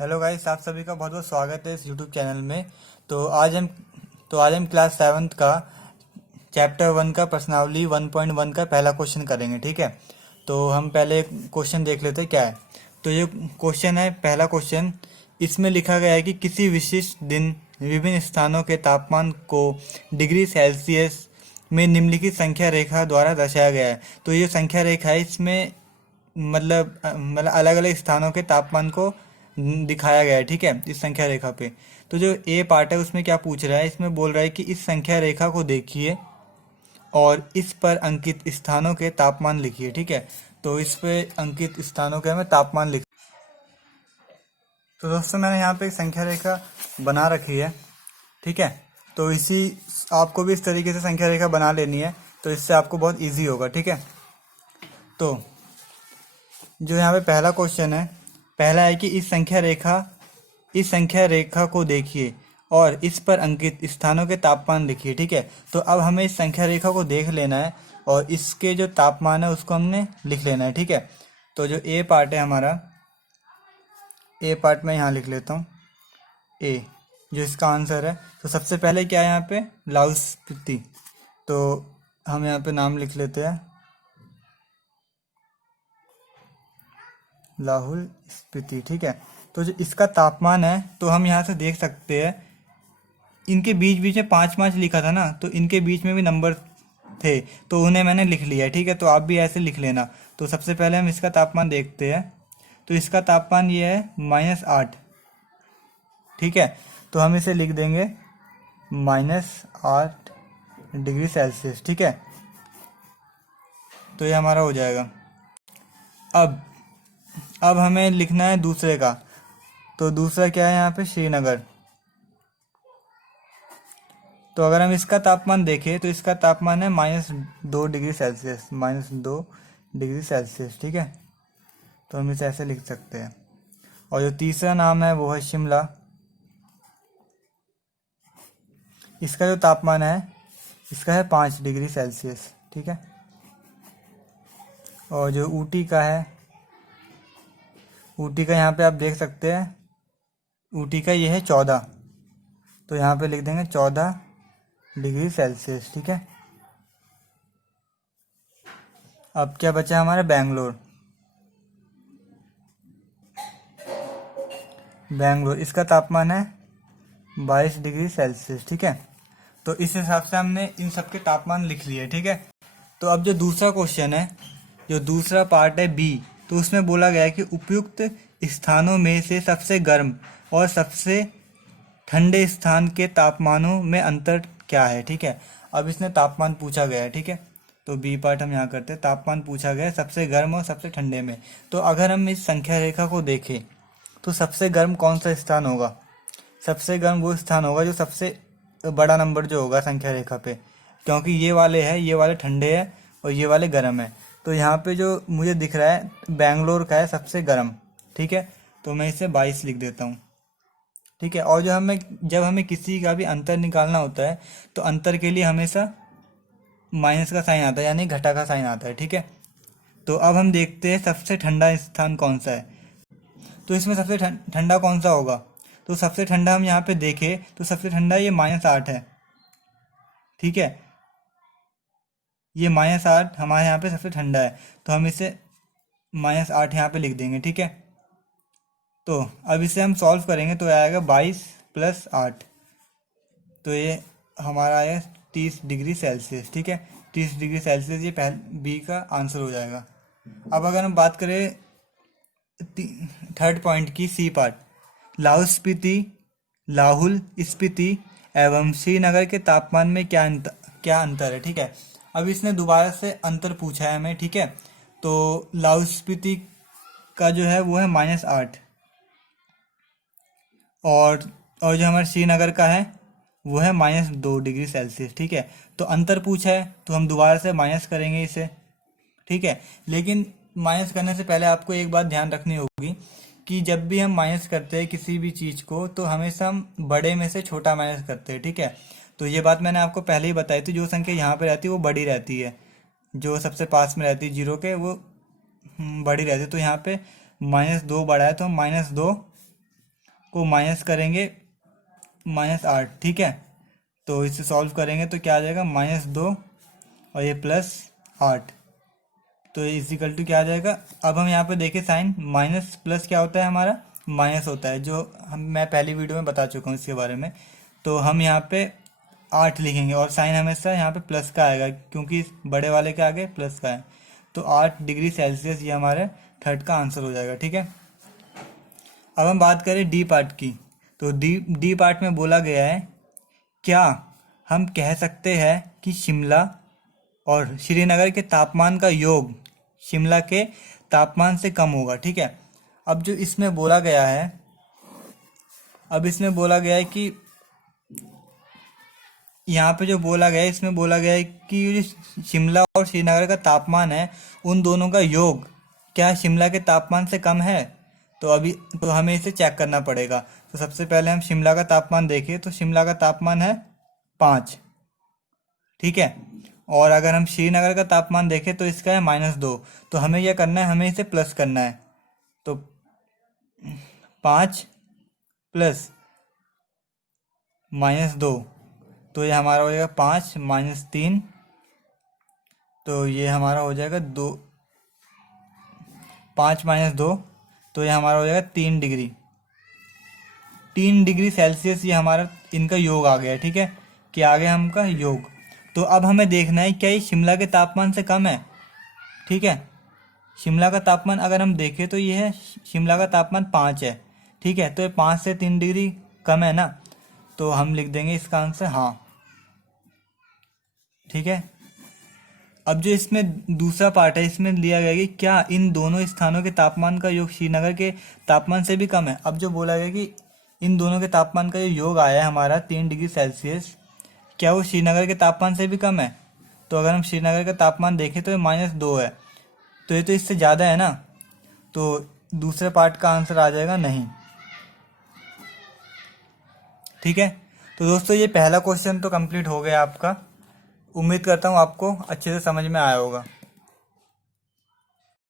Hello guys, आप सभी का बहुत बहुत स्वागत है इस यूट्यूब चैनल में। तो आज हम क्लास सेवन्थ का चैप्टर 1 का प्रश्नावली 1.1 का पहला क्वेश्चन करेंगे। ठीक है, तो हम पहले क्वेश्चन देख लेते हैं क्या है। तो ये क्वेश्चन है, पहला क्वेश्चन। इसमें लिखा गया है कि किसी विशिष्ट दिन विभिन्न स्थानों के तापमान को डिग्री सेल्सियस में निम्नलिखित संख्या रेखा द्वारा दर्शाया गया है। तो ये संख्या रेखा है, इसमें मतलब अलग अलग स्थानों के तापमान को दिखाया गया है। ठीक है, इस संख्या रेखा पे। तो जो ए पार्ट है उसमें क्या पूछ रहा है, इसमें बोल रहा है कि इस संख्या रेखा को देखिए और इस पर अंकित स्थानों के तापमान लिखिए। ठीक है, तो इस पे अंकित स्थानों के हमें तापमान लिख। तो दोस्तों, मैंने यहाँ पे एक संख्या रेखा बना रखी है। ठीक है, तो इसी आपको भी इस तरीके से संख्या रेखा बना लेनी है, तो इससे आपको बहुत इजी होगा। ठीक है, तो जो यहाँ पे पहला क्वेश्चन है, पहला है कि इस संख्या रेखा को देखिए और इस पर अंकित स्थानों के तापमान लिखिए। ठीक है, तो अब हमें इस संख्या रेखा को देख लेना है और इसके जो तापमान है उसको हमने लिख लेना है। ठीक है, तो जो ए पार्ट है हमारा, ए पार्ट में यहाँ लिख लेता हूँ ए, जो इसका आंसर है। तो सबसे पहले क्या है यहाँ पे, लाहौल स्पीति। तो हम यहाँ पे नाम लिख लेते हैं लाहौल स्पीति। ठीक है, तो जो इसका तापमान है, तो हम यहाँ से देख सकते हैं इनके बीच बीच में 5-5 लिखा था ना, तो इनके बीच में भी नंबर थे, तो उन्हें मैंने लिख लिया है। ठीक है, तो आप भी ऐसे लिख लेना। तो सबसे पहले हम इसका तापमान देखते हैं। तो इसका तापमान ये है -8। ठीक है, तो हम इसे लिख देंगे -8 डिग्री सेल्सियस। ठीक है, तो ये हमारा हो जाएगा। अब हमें लिखना है दूसरे का। तो दूसरा क्या है यहाँ पे, श्रीनगर। तो अगर हम इसका तापमान देखें तो इसका तापमान है -2 डिग्री सेल्सियस, -2 डिग्री सेल्सियस। ठीक है, तो हम इसे ऐसे लिख सकते हैं। और जो तीसरा नाम है वो है शिमला। इसका जो तापमान है, इसका है 5 डिग्री सेल्सियस। ठीक है, और जो ऊटी का है, ऊटी का यहाँ पे आप देख सकते हैं, ऊटी का ये है 14। तो यहाँ पे लिख देंगे 14 डिग्री सेल्सियस। ठीक है, अब क्या बचा हमारा, बेंगलोर। बेंगलोर, इसका तापमान है 22 डिग्री सेल्सियस। ठीक है, तो इस हिसाब से हमने इन सब के तापमान लिख लिए। ठीक है, तो अब जो दूसरा क्वेश्चन है, जो दूसरा पार्ट है बी, तो उसमें बोला गया है कि उपयुक्त स्थानों में से सबसे गर्म और सबसे ठंडे स्थान के तापमानों में अंतर क्या है। ठीक है, अब इसने तापमान पूछा गया है। ठीक है, तो बी पार्ट हम यहाँ करते हैं। तापमान पूछा गया है सबसे गर्म और सबसे ठंडे में। तो अगर हम इस संख्या रेखा को देखें तो सबसे गर्म कौन सा स्थान होगा, सबसे गर्म वो स्थान होगा जो सबसे बड़ा नंबर जो होगा संख्या रेखा पे, क्योंकि ये वाले हैं, ये वाले ठंडे हैं और ये वाले गर्म है। तो यहाँ पे जो मुझे दिख रहा है बेंगलोर का है सबसे गर्म। ठीक है, तो मैं इसे 22 लिख देता हूँ। ठीक है, और जब हमें किसी का भी अंतर निकालना होता है तो अंतर के लिए हमेशा माइनस का साइन आता है, यानी घटा का साइन आता है। ठीक है, तो अब हम देखते हैं सबसे ठंडा स्थान कौन सा है। तो इसमें सबसे ठंडा कौन सा होगा, तो सबसे ठंडा हम यहाँ पे देखें तो सबसे ठंडा ये -8 है। ठीक है, ये -8 हमारे यहाँ पे सबसे ठंडा है, तो हम इसे -8 यहाँ पे लिख देंगे। ठीक है, तो अब इसे हम सॉल्व करेंगे तो आएगा 22 + 8, तो ये हमारा आया 30 डिग्री सेल्सियस। ठीक है, 30 डिग्री सेल्सियस, ये बी का आंसर हो जाएगा। अब अगर हम बात करें थर्ड पॉइंट की, सी पार्ट, लाहौल स्पीति एवं श्रीनगर के तापमान में क्या अंतर है। ठीक है, अब इसने दोबारा से अंतर पूछा है हमें। ठीक है, तो लाहौल स्पीति का जो है वो है -8 और जो हमारे श्रीनगर का है वो है -2 डिग्री सेल्सियस। ठीक है, तो अंतर पूछा है तो हम दोबारा से माइनस करेंगे इसे। ठीक है, लेकिन माइनस करने से पहले आपको एक बात ध्यान रखनी होगी कि जब भी हम माइनस करते हैं किसी भी चीज़ को, तो हमेशा हम बड़े में से छोटा माइनस करते हैं। ठीक है, तो ये बात मैंने आपको पहले ही बताई थी, जो संख्या यहाँ पे रहती है वो बड़ी रहती है, जो सबसे पास में रहती है जीरो के वो बड़ी रहती है। तो यहाँ पे -2 बड़ा है तो हम -2 को माइनस करेंगे -8, ठीक है। तो इसे सॉल्व करेंगे तो क्या आ जाएगा, -2 और ये +8, तो इजिकल टू क्या आ जाएगा। अब हम यहाँ पे देखें साइन माइनस प्लस क्या होता है, हमारा माइनस होता है, जो मैं पहली वीडियो में बता चुका हूँ इसके बारे में। तो हम यहाँ पे 8 लिखेंगे और साइन हमेशा यहाँ पे प्लस का आएगा, क्योंकि बड़े वाले के आगे प्लस का है। तो 8 डिग्री सेल्सियस ये हमारे थर्ड का आंसर हो जाएगा, ठीक है। अब हम बात करें डी पार्ट की। तो डी पार्ट में बोला गया है, क्या हम कह सकते हैं कि शिमला और श्रीनगर के तापमान का योग शिमला के तापमान से कम होगा, ठीक है। अब जो इसमें बोला गया है, कि यहाँ पे जो बोला गया है, इसमें बोला गया है कि शिमला और श्रीनगर का तापमान है, उन दोनों का योग क्या शिमला के तापमान से कम है। तो हमें इसे चेक करना पड़ेगा। तो सबसे पहले हम शिमला का तापमान देखें, तो शिमला का तापमान है 5, ठीक है। और अगर हम श्रीनगर का तापमान देखें तो इसका है -2। तो हमें यह करना है, हमें इसे प्लस करना है। तो 5 प्लस -2, तो ये हमारा हो जाएगा 5 -3, तो ये हमारा हो जाएगा 2, 5 -2, तो ये हमारा हो जाएगा 3 डिग्री सेल्सियस। ये हमारा इनका योग आ गया, ठीक है, कि आ गया हमका योग। तो अब हमें देखना है क्या ये शिमला के तापमान से कम है, ठीक है। शिमला का तापमान अगर हम देखें तो ये है, शिमला का तापमान 5 है, ठीक है। तो ये 5 से 3 डिग्री कम है ना, तो हम लिख देंगे इसका आंसर हाँ, ठीक है। अब जो इसमें दूसरा पार्ट है, इसमें लिया गया कि क्या इन दोनों स्थानों के तापमान का योग श्रीनगर के तापमान से भी कम है। अब जो बोला गया कि इन दोनों के तापमान का जो योग आया है हमारा 3 डिग्री सेल्सियस, क्या वो श्रीनगर के तापमान से भी कम है। तो अगर हम श्रीनगर का तापमान देखें तो ये -2 है, तो ये तो इससे ज़्यादा है ना, तो दूसरे पार्ट का आंसर आ जाएगा नहीं, ठीक है। तो दोस्तों ये पहला क्वेश्चन तो कंप्लीट हो गया आपका। उम्मीद करता हूँ आपको अच्छे से समझ में आया होगा।